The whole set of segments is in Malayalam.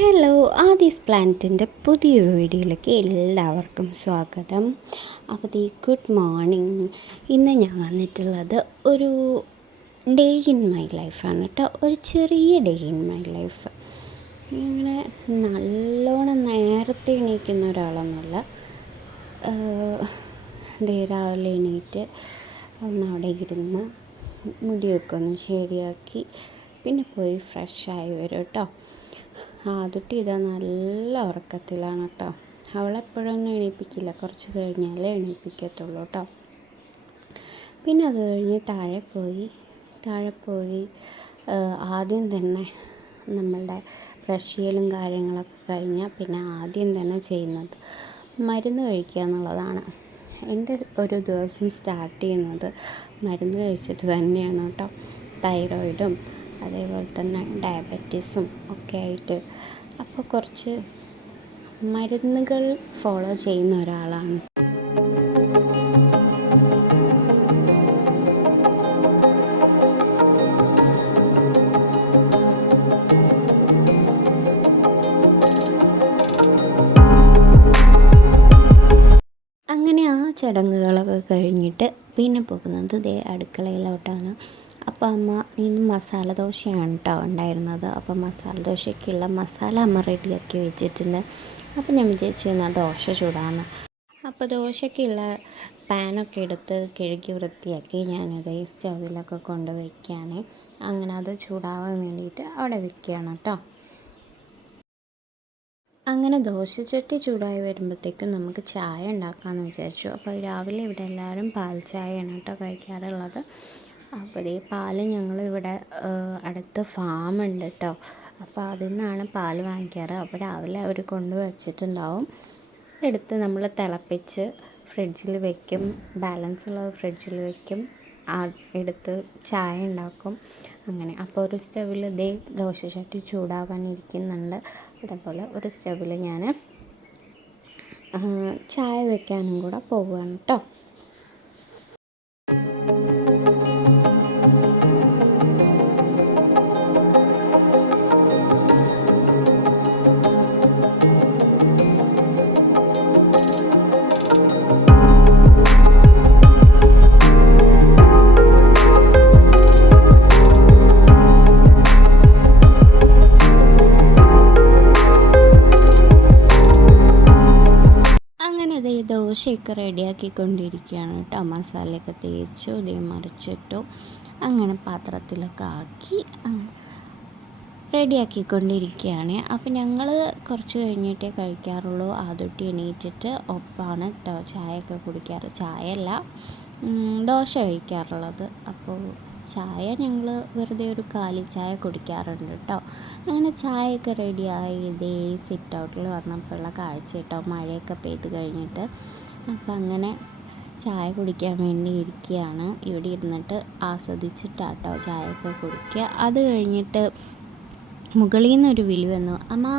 ഹലോ, ആദീസ് പ്ലാനറ്റിൻ്റെ പുതിയൊരു വീഡിയോയിലേക്ക് എല്ലാവർക്കും സ്വാഗതം. അപ്പോൾ ഗുഡ് മോർണിംഗ്. ഇന്ന് ഞാൻ വന്നിട്ടുള്ളത് ഒരു ഡേ ഇൻ മൈ ലൈഫാണ് കേട്ടോ. ഒരു ചെറിയ ഡേ ഇൻ മൈ ലൈഫ്. ഇങ്ങനെ നല്ലോണം നേരത്തെ എണീക്കുന്ന ഒരാളൊന്നുമല്ല. രാവിലെ എണീറ്റ് ഒന്ന് അവിടെ ഇരുന്ന് മുടിയൊക്കെ ഒന്ന് ശരിയാക്കി പിന്നെ പോയി ഫ്രഷായി വരും കേട്ടോ. ആദ്യത്തെ ഇതാ നല്ല ഉറക്കത്തിലാണ് കേട്ടോ. അവളെപ്പോഴൊന്നും എണീപ്പിക്കില്ല, കുറച്ച് കഴിഞ്ഞാലേ എണീപ്പിക്കത്തുള്ളൂ കേട്ടോ. പിന്നെ അത് കഴിഞ്ഞ് താഴെ പോയി ആദ്യം തന്നെ നമ്മളുടെ ബ്രഷ് ചെയ്യലും കാര്യങ്ങളൊക്കെ കഴിഞ്ഞാൽ പിന്നെ ആദ്യം തന്നെ ചെയ്യുന്നത് മരുന്ന് കഴിക്കുക എന്നുള്ളതാണ്. എൻ്റെ ഒരു ദിവസം സ്റ്റാർട്ട് ചെയ്യുന്നത് മരുന്ന് കഴിച്ചിട്ട് തന്നെയാണ് കേട്ടോ. തൈറോയിഡും അതേപോലെ തന്നെ ഡയബറ്റീസും ഒക്കെ ആയിട്ട് അപ്പോൾ കുറച്ച് മരുന്നുകൾ ഫോളോ ചെയ്യുന്ന ഒരാളാണ്. അങ്ങനെ ആ ചടങ്ങുകളൊക്കെ കഴിഞ്ഞിട്ട് പിന്നെ പോകുന്നത് അടുക്കളയിലോട്ടാണ്. അപ്പോൾ അമ്മ ഇന്ന് മസാല ദോശയാണ് കേട്ടോ ഉണ്ടായിരുന്നത്. അപ്പോൾ മസാല ദോശയ്ക്കുള്ള മസാല അമ്മ റെഡിയാക്കി വെച്ചിട്ടുണ്ട്. അപ്പോൾ ഞാൻ വിചാരിച്ചു എന്നാൽ ദോശ ചൂടാണ്. അപ്പോൾ ദോശയ്ക്കുള്ള പാനൊക്കെ എടുത്ത് കഴുകി വൃത്തിയാക്കി ഞാനത് സ്റ്റൗവിലൊക്കെ കൊണ്ട് വയ്ക്കുകയാണ്. അങ്ങനെ അത് ചൂടാവാൻ വേണ്ടിയിട്ട് അവിടെ വയ്ക്കുകയാണ് കേട്ടോ. അങ്ങനെ ദോശച്ചട്ടി ചൂടായി വരുമ്പോഴത്തേക്കും നമുക്ക് ചായ ഉണ്ടാക്കാമെന്ന് വിചാരിച്ചു. അപ്പോൾ രാവിലെ ഇവിടെ എല്ലാവരും പാൽ ചായയാണ് കേട്ടോ കഴിക്കാറുള്ളത്. അപ്പോൾ ഈ പാൽ ഞങ്ങളിവിടെ അടുത്ത് ഫാമുണ്ട് കേട്ടോ. അപ്പോൾ അതിൽ നിന്നാണ് പാൽ വാങ്ങിക്കാറ്. അപ്പോൾ രാവിലെ അവർ കൊണ്ടുവച്ചിട്ടുണ്ടാവും. എടുത്ത് നമ്മൾ തിളപ്പിച്ച് ഫ്രിഡ്ജിൽ വെക്കും. ബാലൻസ് ഉള്ളത് ഫ്രിഡ്ജിൽ വെക്കും. എടുത്ത് ചായ ഉണ്ടാക്കും. അങ്ങനെ അപ്പോൾ ഒരു സ്റ്റവിൽ ദോശച്ചട്ടി ചൂടാവാനിരിക്കുന്നുണ്ട്. അതേപോലെ ഒരു സ്റ്റവിൽ ഞാൻ ചായ വെക്കാനും കൂടെ പോവുകയാണ് കേട്ടോ. ദോശയൊക്കെ റെഡിയാക്കിക്കൊണ്ടിരിക്കുകയാണ് കേട്ടോ. മസാലയൊക്കെ തേച്ചു മറിച്ചിട്ടു അങ്ങനെ പാത്രത്തിലൊക്കെ ആക്കി റെഡിയാക്കിക്കൊണ്ടിരിക്കുകയാണ്. അപ്പോൾ ഞങ്ങൾ കുറച്ച് കഴിഞ്ഞിട്ടേ കഴിക്കാറുള്ളൂ. ആദ്യത്തെ എണീറ്റിട്ട് ഒപ്പാണ് കേട്ടോ ചായയൊക്കെ കുടിക്കാറ്. ചായയല്ല, ദോശ കഴിക്കാറുള്ളത്. അപ്പോൾ ചായ ഞങ്ങൾ വെറുതെ ഒരു കാലി ചായ കുടിക്കാറുണ്ട് കേട്ടോ. അങ്ങനെ ചായയൊക്കെ റെഡിയായി സിറ്റ് ഔട്ടിൽ വന്നപ്പോഴുള്ള കാഴ്ച കേട്ടോ. മഴയൊക്കെ പെയ്ത് കഴിഞ്ഞിട്ട് അപ്പം അങ്ങനെ ചായ കുടിക്കാൻ വേണ്ടി ഇരിക്കുകയാണ്. ഇവിടെ ഇരുന്നിട്ട് ആസ്വദിച്ചിട്ടാട്ടോ ചായയൊക്കെ കുടിക്കുക. അത് കഴിഞ്ഞിട്ട് മുകളിൽ നിന്നൊരു വിളി വന്നു, അമ്മാ.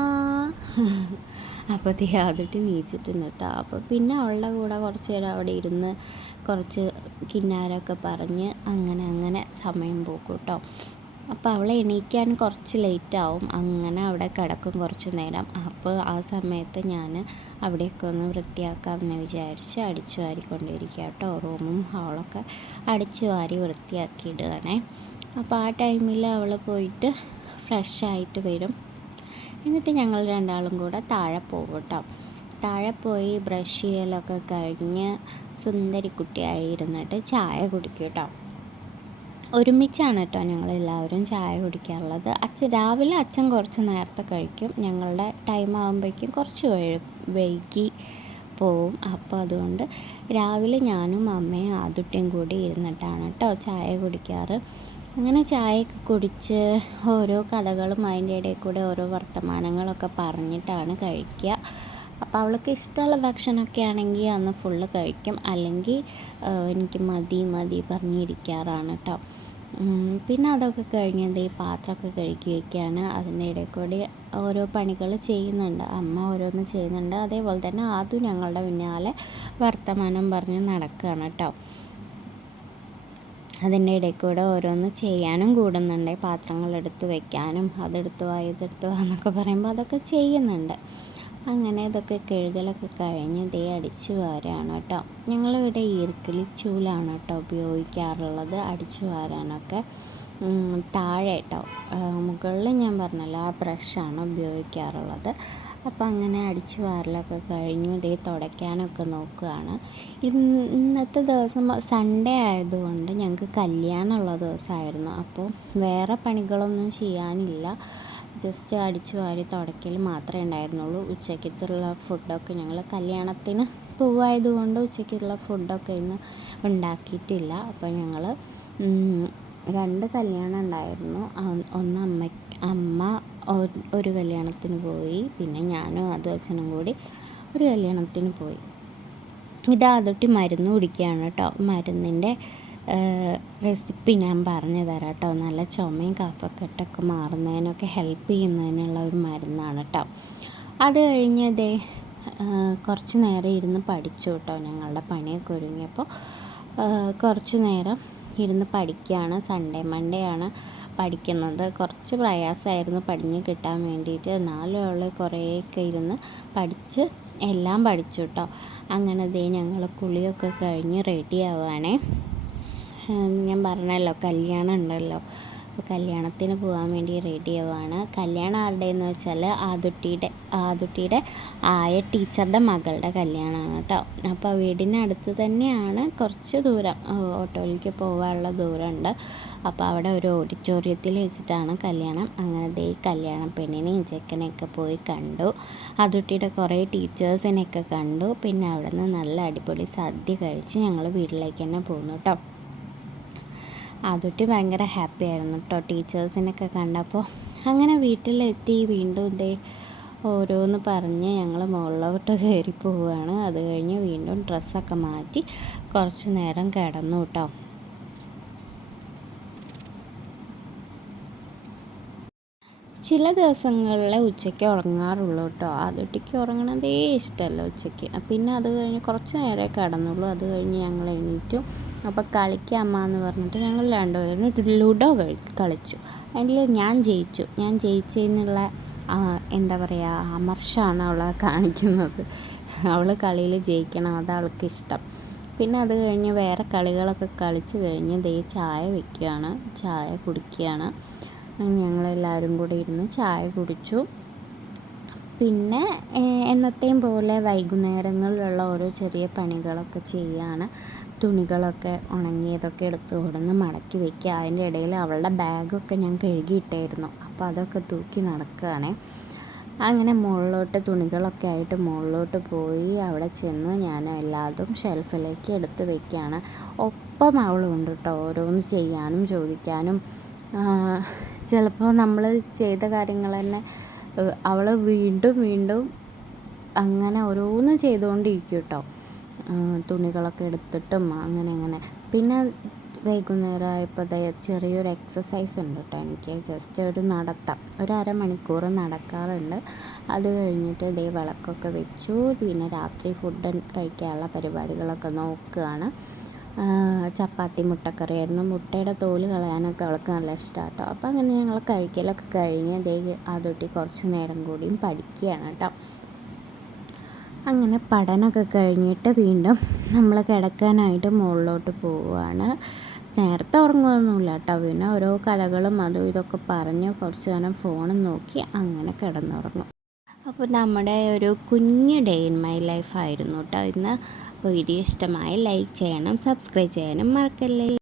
അപ്പോൾ ആദ്യമായിട്ട് നീച്ചിട്ടുണ്ട് കേട്ടോ. അപ്പോൾ പിന്നെ അവളുടെ കൂടെ കുറച്ച് നേരം അവിടെ ഇരുന്ന് കുറച്ച് കിന്നാരമൊക്കെ പറഞ്ഞ് അങ്ങനെ സമയം പോക്കും കേട്ടോ. അപ്പോൾ അവളെ എണീക്കാൻ കുറച്ച് ലേറ്റാവും. അങ്ങനെ അവിടെ കിടക്കും കുറച്ച് നേരം. അപ്പോൾ ആ സമയത്ത് ഞാൻ അവിടെയൊക്കെ ഒന്ന് വൃത്തിയാക്കാമെന്ന് വിചാരിച്ച് അടിച്ചു വാരിക്കൊണ്ടിരിക്കുക കേട്ടോ. റൂമും ഹാളൊക്കെ അടിച്ചു വാരി വൃത്തിയാക്കിയിടുകയാണേ. അപ്പോൾ ആ ടൈമിൽ അവൾ പോയിട്ട് ഫ്രഷായിട്ട് വരും. എന്നിട്ട് ഞങ്ങൾ രണ്ടാളും കൂടെ താഴെ പോകും കേട്ടോ. താഴെ പോയി ബ്രഷ് ചെയ്യലൊക്കെ കഴിഞ്ഞ് സുന്ദരിക്കുട്ടിയായി ഇരുന്നിട്ട് ചായ കുടിക്കും കേട്ടോ. ഒരുമിച്ചാണ് കേട്ടോ ഞങ്ങളെല്ലാവരും ചായ കുടിക്കാറുള്ളത്. രാവിലെ അച്ഛൻ കുറച്ച് നേരത്തെ കഴിക്കും. ഞങ്ങളുടെ ടൈം ആകുമ്പോഴേക്കും കുറച്ച് വൈകി പോവും. അപ്പോൾ അതുകൊണ്ട് രാവിലെ ഞാനും അമ്മയും ആദ്യത്തെയും കൂടി ഇരുന്നിട്ടാണ് കേട്ടോ ചായ കുടിക്കാറ്. അങ്ങനെ ചായയൊക്കെ കുടിച്ച് ഓരോ കഥകളും അതിൻ്റെ ഇടയിൽ കൂടെ ഓരോ വർത്തമാനങ്ങളൊക്കെ പറഞ്ഞിട്ടാണ് കഴിക്കുക. അപ്പോൾ അവൾക്ക് ഇഷ്ടമുള്ള ഭക്ഷണമൊക്കെ ആണെങ്കിൽ അന്ന് ഫുള്ള് കഴിക്കും. അല്ലെങ്കിൽ എനിക്ക് മതി പറഞ്ഞിരിക്കാറാണ് കേട്ടോ. പിന്നെ അതൊക്കെ കഴിഞ്ഞ് പാത്രമൊക്കെ കഴുകി വയ്ക്കുകയാണ്. അതിൻ്റെ ഇടയിൽ കൂടി ഓരോ പണികൾ ചെയ്യുന്നുണ്ട്. അമ്മ ഓരോന്ന് ചെയ്യുന്നുണ്ട്. അതേപോലെ തന്നെ അതും ഞങ്ങളുടെ പിന്നാലെ വർത്തമാനം പറഞ്ഞ് നടക്കുകയാണ് കേട്ടോ. അതിൻ്റെ ഇടയിൽ കൂടെ ഓരോന്ന് ചെയ്യാനും കൂടുന്നുണ്ട്. പാത്രങ്ങൾ എടുത്ത് വെക്കാനും അതെടുത്ത് വാ ഇതെടുത്ത് വാ എന്നൊക്കെ പറയുമ്പോൾ അതൊക്കെ ചെയ്യുന്നുണ്ട്. അങ്ങനെ ഇതൊക്കെ കഴുകലൊക്കെ കഴിഞ്ഞ് ദേ അടിച്ച് വാരാണ് കേട്ടോ. ഞങ്ങളിവിടെ ഈർക്കിലി ചൂലാണ് കേട്ടോ ഉപയോഗിക്കാറുള്ളത് അടിച്ച് വാരാനൊക്കെ. താഴെ കേട്ടോ, മുകളിൽ ഞാൻ പറഞ്ഞല്ലോ ആ ബ്രഷാണ് ഉപയോഗിക്കാറുള്ളത്. അപ്പം അങ്ങനെ അടിച്ച് വാരലൊക്കെ കഴിഞ്ഞു. ഇതേ തുടയ്ക്കാനൊക്കെ നോക്കുകയാണ്. ഇന്നത്തെ ദിവസം സൺഡേ ആയതുകൊണ്ട് ഞങ്ങൾക്ക് കല്യാണമുള്ള ദിവസമായിരുന്നു. അപ്പോൾ വേറെ പണികളൊന്നും ചെയ്യാനില്ല. ജസ്റ്റ് അടിച്ച് വാരി തുടയ്ക്കൽ മാത്രമേ ഉണ്ടായിരുന്നുള്ളൂ. ഉച്ചയ്ക്കത്തുള്ള ഫുഡൊക്കെ ഞങ്ങൾ കല്യാണത്തിന് പോവായതുകൊണ്ട് ഉച്ചയ്ക്കുള്ള ഫുഡൊക്കെ ഇന്ന് ഉണ്ടാക്കിയിട്ടില്ല. അപ്പോൾ ഞങ്ങൾ 2 കല്യാണം ഉണ്ടായിരുന്നു. ഒന്ന് അമ്മ ഒരു കല്യാണത്തിന് പോയി, പിന്നെ ഞാനും അച്ഛനും കൂടി ഒരു കല്യാണത്തിന് പോയി. ഇതൊട്ടി മരുന്ന് കുടിക്കുകയാണ് കേട്ടോ. മരുന്നിൻ്റെ റെസിപ്പി ഞാൻ പറഞ്ഞു തരാം കേട്ടോ. നല്ല ചുമയും കഫക്കെട്ടൊക്കെ മാറുന്നതിനൊക്കെ ഹെൽപ്പ് ചെയ്യുന്നതിനുള്ള ഒരു മരുന്നാണ് കേട്ടോ. അത് കഴിഞ്ഞതേ കുറച്ച് നേരം ഇരുന്ന് പഠിച്ചു കേട്ടോ. ഞങ്ങളുടെ പണിയൊക്കെ ഒരുങ്ങിയപ്പോൾ കുറച്ച് നേരം ഇരുന്ന് പഠിക്കുകയാണ്. മൺഡേ ആണ് പഠിക്കുന്നത്. കുറച്ച് പ്രയാസമായിരുന്നു പഠിഞ്ഞ് കിട്ടാൻ വേണ്ടിയിട്ട്. എന്നാലും കുറേയൊക്കെ ഇരുന്ന് പഠിച്ച് എല്ലാം പഠിച്ചു കേട്ടോ. അങ്ങനെ ഞങ്ങൾ കുളിയൊക്കെ കഴിഞ്ഞ് റെഡി ആവുകയാണേ. ഞാൻ പറഞ്ഞല്ലോ കല്യാണം ഉണ്ടല്ലോ, അപ്പോൾ കല്യാണത്തിന് പോകാൻ വേണ്ടി റെഡി ആവുകയാണ്. കല്യാണം ആരുടെയെന്ന് വെച്ചാൽ ആദുട്ടിയുടെ ആയ ടീച്ചറുടെ മകളുടെ കല്യാണമാണ് കേട്ടോ. അപ്പോൾ വീടിനടുത്ത് തന്നെയാണ്, കുറച്ച് ദൂരം ഓട്ടോയിലേക്ക് പോകാനുള്ള ദൂരമുണ്ട്. അപ്പോൾ അവിടെ ഒരു ഓഡിറ്റോറിയത്തിൽ വെച്ചിട്ടാണ് കല്യാണം. അങ്ങനെ കല്യാണ പെണ്ണിനെയും ചെക്കനെയൊക്കെ പോയി കണ്ടു. ആദുട്ടിയുടെ കുറേ ടീച്ചേഴ്സിനെയൊക്കെ കണ്ടു. പിന്നെ അവിടെ നിന്ന് നല്ല അടിപൊളി സദ്യ കഴിച്ച് ഞങ്ങൾ വീട്ടിലേക്ക് തന്നെ പോന്നു കേട്ടോ. ആദുട്ടി ഭയങ്കര ഹാപ്പി ആയിരുന്നു കേട്ടോ ടീച്ചേഴ്സിനൊക്കെ കണ്ടപ്പോൾ. അങ്ങനെ വീട്ടിലെത്തി വീണ്ടും ഓരോന്ന് പറഞ്ഞ് ഞങ്ങൾ മുകളിലോട്ട് കയറി പോവുകയാണ്. അത് കഴിഞ്ഞ് വീണ്ടും ഡ്രസ്സൊക്കെ മാറ്റി കുറച്ച് നേരം കിടന്നു കേട്ടോ. ചില ദിവസങ്ങളിൽ ഉച്ചയ്ക്ക് ഉറങ്ങാറുള്ളൂ കേട്ടോ. ആദുട്ടിക്ക് ഉറങ്ങണതേ ഇഷ്ടമല്ല ഉച്ചയ്ക്ക്. പിന്നെ അത് കഴിഞ്ഞ് കുറച്ച് നേരമേ കിടന്നുള്ളൂ. അത് കഴിഞ്ഞ് ഞങ്ങൾ എണീറ്റു. അപ്പോൾ കളിക്കാമ്മ എന്ന് പറഞ്ഞിട്ട് ഞങ്ങൾ രണ്ടുപേരും ലുഡോ കളിച്ചു. അതിൽ ഞാൻ ജയിച്ചതിനുള്ള എന്താ പറയുക, അമർഷമാണ് അവളെ കാണിക്കുന്നത്. അവൾ കളിയിൽ ജയിക്കണം, അത് അവൾക്കിഷ്ടം. പിന്നെ അത് കഴിഞ്ഞ് വേറെ കളികളൊക്കെ കളിച്ച് കഴിഞ്ഞ് ചായ വയ്ക്കുകയാണ്, ചായ കുടിക്കുകയാണ്. ഞങ്ങളെല്ലാവരും കൂടി ഇരുന്ന് ചായ കുടിച്ചു. പിന്നെ എന്നത്തെയും പോലെ വൈകുന്നേരങ്ങളിലുള്ള ഓരോ ചെറിയ പണികളൊക്കെ ചെയ്യുകയാണ്. തുണികളൊക്കെ ഉണങ്ങിയതൊക്കെ എടുത്ത് കൊണ്ടുവന്ന് മടക്കി വയ്ക്കുക. അതിൻ്റെ ഇടയിൽ അവളുടെ ബാഗൊക്കെ ഞാൻ കഴുകിയിട്ടായിരുന്നു. അപ്പോൾ അതൊക്കെ തൂക്കി നടക്കുകയാണ്. അങ്ങനെ മുകളിലോട്ട് തുണികളൊക്കെ ആയിട്ട് മുകളിലോട്ട് പോയി. അവിടെ ചെന്ന് ഞാൻ എല്ലാതും ഷെൽഫിലേക്ക് എടുത്ത് വയ്ക്കുകയാണ്. ഒപ്പം അവളുണ്ട് കേട്ടോ, ഓരോന്ന് ചെയ്യാനും ചോദിക്കാനും. ചിലപ്പോൾ നമ്മൾ ചെയ്ത കാര്യങ്ങൾ തന്നെ അവൾ വീണ്ടും അങ്ങനെ ഓരോന്ന് ചെയ്തുകൊണ്ടിരിക്കും കേട്ടോ. തുണികളൊക്കെ എടുത്തിട്ടും അങ്ങനെ. പിന്നെ വൈകുന്നേരം ആയപ്പോൾ ചെറിയൊരു എക്സസൈസ് ഉണ്ട് കേട്ടോ എനിക്ക്. ജസ്റ്റ് ഒരു നടത്തം, ഒരു അരമണിക്കൂർ നടക്കാറുണ്ട്. അത് കഴിഞ്ഞിട്ട് വിളക്കൊക്കെ വെച്ചു. പിന്നെ രാത്രി ഫുഡ് കഴിക്കാനുള്ള പരിപാടികളൊക്കെ നോക്കുകയാണ്. ചപ്പാത്തി മുട്ടക്കറിയായിരുന്നു. മുട്ടയുടെ തോല് കളയാനൊക്കെ അവൾക്ക് നല്ല ഇഷ്ടമാണ് കേട്ടോ. അപ്പോൾ അങ്ങനെ ഞങ്ങൾ കഴിക്കലൊക്കെ കഴിഞ്ഞ് ആദുട്ടി കുറച്ച് നേരം കൂടിയും പഠിക്കുകയാണ് കേട്ടോ. അങ്ങനെ പഠനമൊക്കെ കഴിഞ്ഞിട്ട് വീണ്ടും നമ്മൾ കിടക്കാനായിട്ട് മുകളിലോട്ട് പോവുകയാണ്. നേരത്തെ ഉറങ്ങുമൊന്നുമില്ല കേട്ടോ. പിന്നെ ഓരോ കഥകളും അതും ഇതൊക്കെ പറഞ്ഞ് കുറച്ച് നേരം ഫോണും നോക്കി അങ്ങനെ കിടന്നുറങ്ങും. അപ്പോൾ നമ്മുടെ ഒരു കുഞ്ഞ് ഡേ ഇൻ മൈ ലൈഫ് ആയിരുന്നു കേട്ടോ ഇന്ന്. വീഡിയോ ഇഷ്ടമായി ലൈക്ക് ചെയ്യണം, സബ്സ്ക്രൈബ് ചെയ്യാനും മറക്കല്ലേ.